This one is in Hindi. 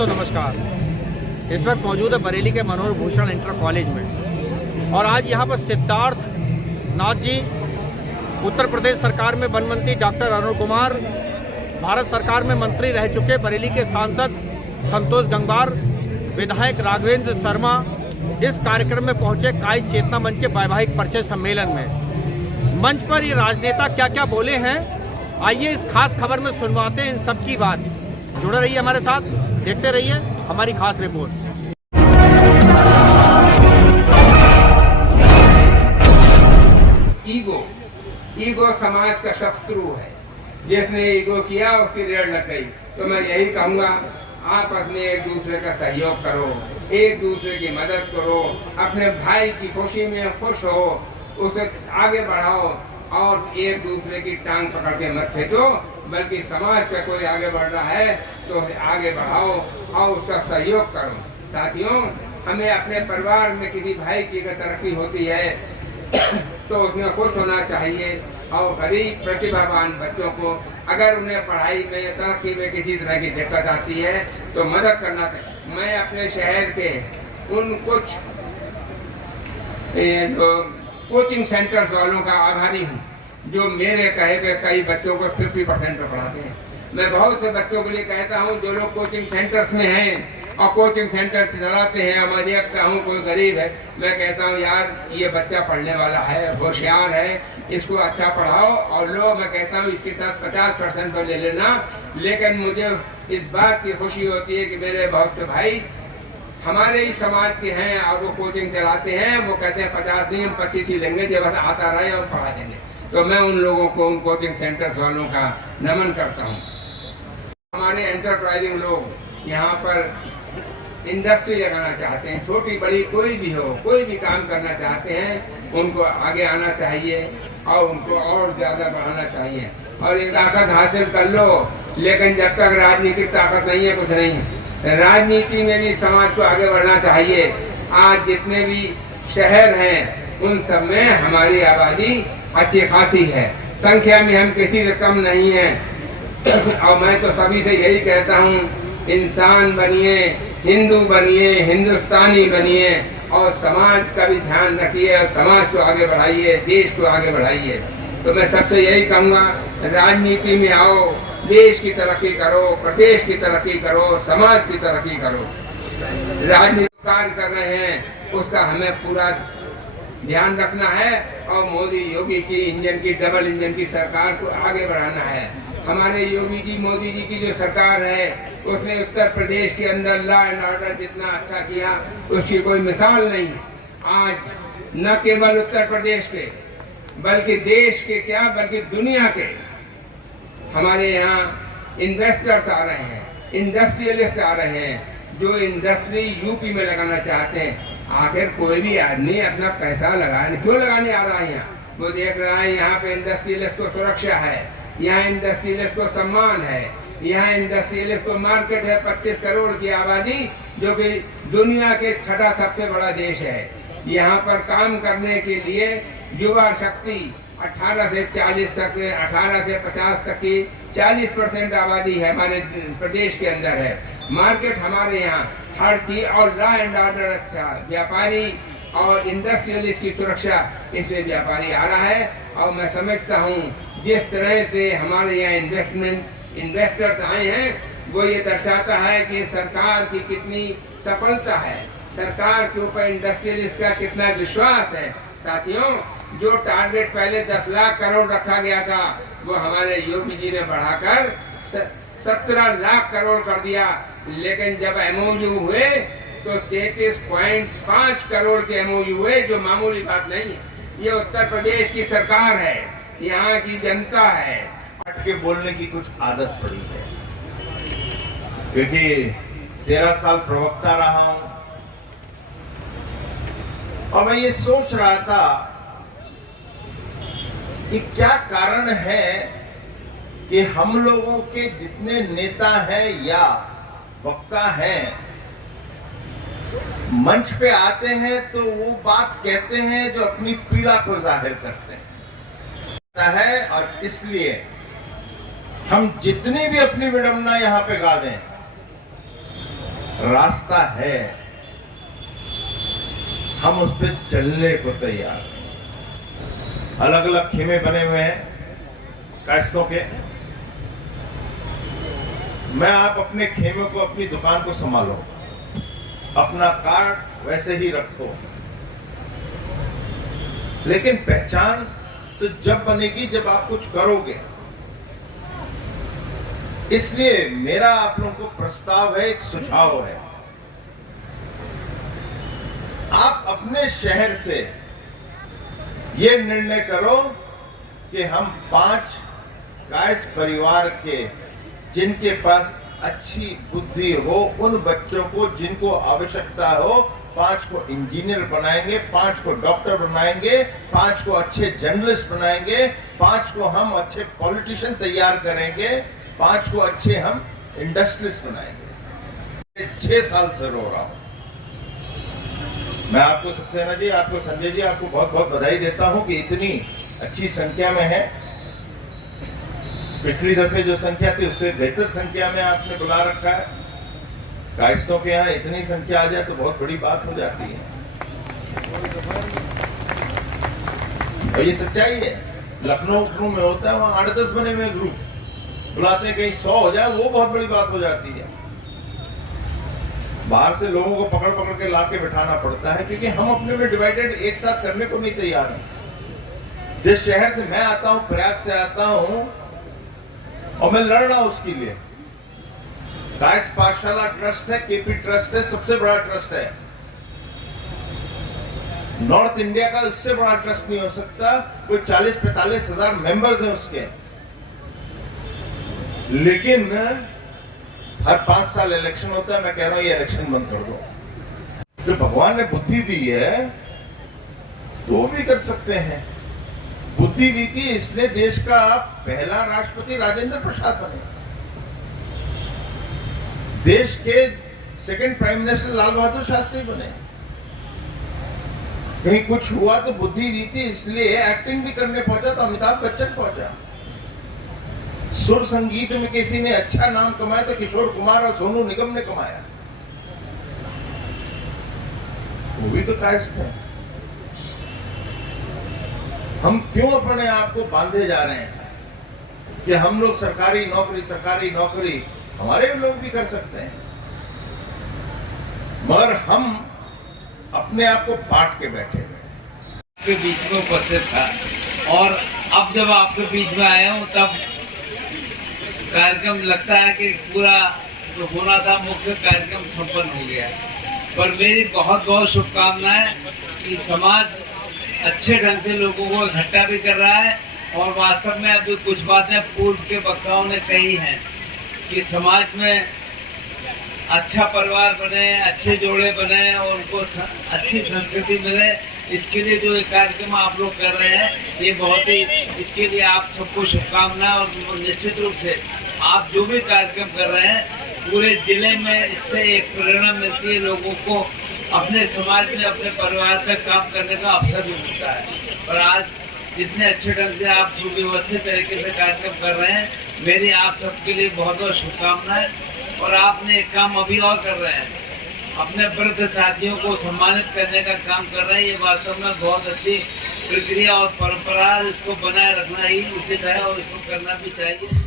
दोस्तों नमस्कार। इस वक्त मौजूद है बरेली के मनोहर भूषण इंटर कॉलेज में और आज यहाँ पर सिद्धार्थ नाथ जी, उत्तर प्रदेश सरकार में वन मंत्री डॉक्टर अरुण कुमार, भारत सरकार में मंत्री रह चुके बरेली के सांसद संतोष गंगवार, विधायक राघवेंद्र शर्मा इस कार्यक्रम में पहुंचे काइस चेतना मंच के वैवाहिक परिचय सम्मेलन में। मंच पर ये राजनेता क्या क्या बोले हैं, आइए इस खास खबर में सुनवाते हैं इन सब की बात। जुड़े रहिए हमारे साथ, देखते रहिए हमारी खास रिपोर्ट। ईगो समाज का शत्रु है। जिसने ईगो किया उसकी रेड़ लग गई। तो मैं यही कहूँगा, आपस में एक दूसरे का सहयोग करो, एक दूसरे की मदद करो, अपने भाई की खुशी में खुश हो, उसे आगे बढ़ाओ और एक दूसरे की टांग पकड़ के मत खींचो, बल्कि समाज का कोई आगे बढ़ रहा है तो आगे बढ़ाओ और उसका सहयोग करो। साथियों, हमें अपने परिवार में किसी भाई की अगर तरक्की होती है तो उसमें खुश होना चाहिए और गरीब प्रतिभावान बच्चों को अगर उन्हें पढ़ाई में तरक्की में किसी तरह की दिक्कत आती है तो मदद करना चाहिए। मैं अपने शहर के उन कुछ कोचिंग सेंटर्स वालों का आभारी हूँ जो मेरे कहे पे कई बच्चों को 50% पर पढ़ाते हैं। मैं बहुत से बच्चों के लिए कहता हूँ जो लोग कोचिंग सेंटर्स में हैं और कोचिंग सेंटर चलाते हैं, मैं देखता हूँ कोई गरीब है, मैं कहता हूँ यार ये बच्चा पढ़ने वाला है, होशियार है, इसको अच्छा पढ़ाओ और लो। मैं कहता हूँ इसके साथ 50% पर ले लेना। लेकिन मुझे इस बात की खुशी होती है कि मेरे बहुत से भाई हमारे ही समाज के हैं और वो कोचिंग चलाते हैं। वो कहते हैं 50 नहीं, हम 25 ही लेंगे, जब बस आता रहे और पढ़ा देंगे। तो मैं उन लोगों को, उन कोचिंग सेंटर्स वालों का नमन करता हूँ। हमारे एंटरप्राइजिंग लोग यहाँ पर इंडस्ट्री लगाना चाहते हैं, छोटी बड़ी कोई भी हो, कोई भी काम करना चाहते हैं, उनको आगे आना चाहिए और उनको और ज़्यादा बढ़ाना चाहिए। और ये ताकत हासिल कर लो, लेकिन जब तक राजनीतिक ताकत नहीं है कुछ नहीं है। राजनीति में भी समाज को आगे बढ़ना चाहिए। आज जितने भी शहर हैं उन सब में हमारी आबादी अच्छी खासी है, संख्या में हम किसी से कम नहीं हैं। और मैं तो सभी से यही कहता हूँ, इंसान बनिए, हिंदू बनिए, हिंदुस्तानी बनिए और समाज का भी ध्यान रखिए और समाज को आगे बढ़ाइए, देश को आगे बढ़ाइए। तो मैं सबसे यही कहूँगा, राजनीति में आओ, देश की तरक्की करो, प्रदेश की तरक्की करो, समाज की तरक्की करो। राजनीतिक कार्य कर रहे हैं उसका हमें पूरा ध्यान रखना है और मोदी योगी की इंजन की, डबल इंजन की सरकार को आगे बढ़ाना है। हमारे योगी जी, मोदी जी की जो सरकार है उसने उत्तर प्रदेश के अंदर लॉ एंड ऑर्डर जितना अच्छा किया उसकी कोई मिसाल नहीं है। आज न केवल उत्तर प्रदेश के बल्कि देश के क्या बल्कि दुनिया के हमारे यहाँ इन्वेस्टर्स आ रहे हैं, इंडस्ट्रियलिस्ट आ रहे हैं जो इंडस्ट्री यूपी में लगाना चाहते हैं। आखिर कोई भी आदमी अपना पैसा लगाने क्यों लगाने आ रहा है यहाँ? वो देख रहा है यहाँ पे इंडस्ट्रियलिस्ट को सुरक्षा है, यहाँ इंडस्ट्रियलिस्ट को सम्मान है, यहाँ इंडस्ट्रियलिस्ट को मार्केट है। 25 करोड़ की आबादी जो कि दुनिया के छठा सबसे बड़ा देश है। यहाँ पर काम करने के लिए युवा शक्ति 18 से 40 तक, 18 से 50 तक की 40% आबादी है हमारे प्रदेश के अंदर है। मार्केट हमारे यहाँ हर चीज और लॉ एंड ऑर्डर अच्छा, व्यापारी और इंडस्ट्रियलिस्ट की सुरक्षा, इसलिए व्यापारी आ रहा है। और मैं समझता हूँ जिस तरह से हमारे यहाँ इन्वेस्टर्स आए हैं वो ये दर्शाता है कि सरकार की कितनी सफलता है, सरकार के ऊपर इंडस्ट्रियलिस्ट का कितना विश्वास है। साथियों, जो टारगेट पहले 10 लाख करोड़ रखा गया था वो हमारे योगी जी ने बढ़ाकर 17 लाख करोड़ कर दिया। लेकिन जब MOU हुए तो 33.5 करोड़ के MOU हुए, जो मामूली बात नहीं है। ये उत्तर प्रदेश की सरकार है, यहाँ की जनता है। हट के बोलने की कुछ आदत पड़ी है, क्योंकि 13 साल प्रवक्ता रहा हूं और मैं ये सोच रहा था कि क्या कारण है कि हम लोगों के जितने नेता हैं या वक्ता हैं मंच पे आते हैं तो वो बात कहते हैं जो अपनी पीड़ा को जाहिर करते हैं। और इसलिए हम जितनी भी अपनी विडंबना यहाँ पे गा दें रास्ता है, हम उस पर चलने को तैयार हैं। अलग अलग खेमे बने हुए हैं कायस्तों के। मैं आप अपने खेमे को, अपनी दुकान को संभालो, अपना कार्ड वैसे ही रखो, लेकिन पहचान तो जब बनेगी जब आप कुछ करोगे। इसलिए मेरा आप लोगों को प्रस्ताव है, एक सुझाव है, आप अपने शहर से ये निर्णय करो कि हम 5 कायस्थ परिवार के, जिनके पास अच्छी बुद्धि हो, उन बच्चों को जिनको आवश्यकता हो, 5 को इंजीनियर बनाएंगे, 5 को डॉक्टर बनाएंगे, 5 को अच्छे जर्नलिस्ट बनाएंगे, 5 को हम अच्छे पॉलिटिशियन तैयार करेंगे, 5 को अच्छे हम इंडस्ट्रियलिस्ट बनाएंगे। 6 साल से रो रहा हूं मैं। आपको सक्सेना जी, आपको संजय जी, आपको बहुत बहुत बधाई देता हूं कि इतनी अच्छी संख्या में है। पिछली दफे जो संख्या थी उससे बेहतर संख्या में आपने बुला रखा है। कायस्थों के यहाँ इतनी संख्या आ जाए तो बहुत बड़ी बात हो जाती है, और ये सच्चाई है। लखनऊ में होता है, वहां 8-10 बने हुए ग्रुप बुलाते हैं, कहीं 100 हो जाए वो बहुत बड़ी बात हो जाती है। बाहर से लोगों को पकड़ पकड़ के लाके बिठाना पड़ता है, क्योंकि हम अपने में डिवाइडेड एक साथ करने को नहीं तैयार हैं। जिस शहर से मैं आता हूं, प्रयाग से आता हूं, और मैं लड़ रहा हूं उसके लिए। कायस्थ पाठशाला ट्रस्ट है, केपी ट्रस्ट है, सबसे बड़ा ट्रस्ट है नॉर्थ इंडिया का। इससे बड़ा ट्रस्ट नहीं हो सकता। कोई 40-45 हजार मेंबर्स हैं उसके, लेकिन हर 5 साल इलेक्शन होता है। मैं कह रहा हूं ये इलेक्शन बंद कर दो। जो भगवान ने बुद्धि दी है तो भी कर सकते हैं। बुद्धि दी थी, इसलिए देश का पहला राष्ट्रपति राजेंद्र प्रसाद बने, देश के second prime minister Lal Bahadur Shastri बने। कहीं कुछ हुआ तो बुद्धि दी थी, इसलिए एक्टिंग भी करने पहुंचा तो अमिताभ बच्चन पहुंचा। सुर संगीत में किसी ने अच्छा नाम कमाया तो किशोर कुमार और सोनू निगम ने कमाया, वो भी तो कायस्थ है। हम क्यों अपने आप को बांधे जा रहे हैं कि हम लोग सरकारी नौकरी, हमारे लोग भी कर सकते हैं, मगर हम अपने आप को बांट के बैठे हुए। के बीच में उपस्थित था, और अब जब आपके बीच में आया हूं तब कार्यक्रम लगता है कि पूरा जो होना था मुख्य कार्यक्रम संपन्न हो गया। पर मेरी बहुत बहुत शुभकामनाएं कि समाज अच्छे ढंग से लोगों को इकट्ठा भी कर रहा है, और वास्तव में अभी कुछ बातें पूर्व के वक्ताओं ने कही हैं कि समाज में अच्छा परिवार बने, अच्छे जोड़े बने और उनको अच्छी संस्कृति मिले। इसके लिए जो ये कार्यक्रम आप लोग कर रहे हैं ये बहुत ही, इसके लिए आप सबको शुभकामनाएं। और निश्चित रूप से आप जो भी कार्यक्रम कर रहे हैं पूरे जिले में, इससे एक प्रेरणा मिलती है लोगों को, अपने समाज में अपने परिवार पर काम करने का अवसर भी मिलता है। और आज जितने अच्छे ढंग से आप सुव्यवस्थित तरीके से कार्यक्रम कर रहे हैं, मेरी आप सबके लिए बहुत बहुत शुभकामनाएं। और आपने एक काम अभी और कर रहे हैं, अपने वृद्ध साथियों को सम्मानित करने का काम कर रहे हैं। ये वास्तव में बहुत अच्छी प्रक्रिया और परंपरा, इसको बनाए रखना ही उचित है और इसको करना भी चाहिए।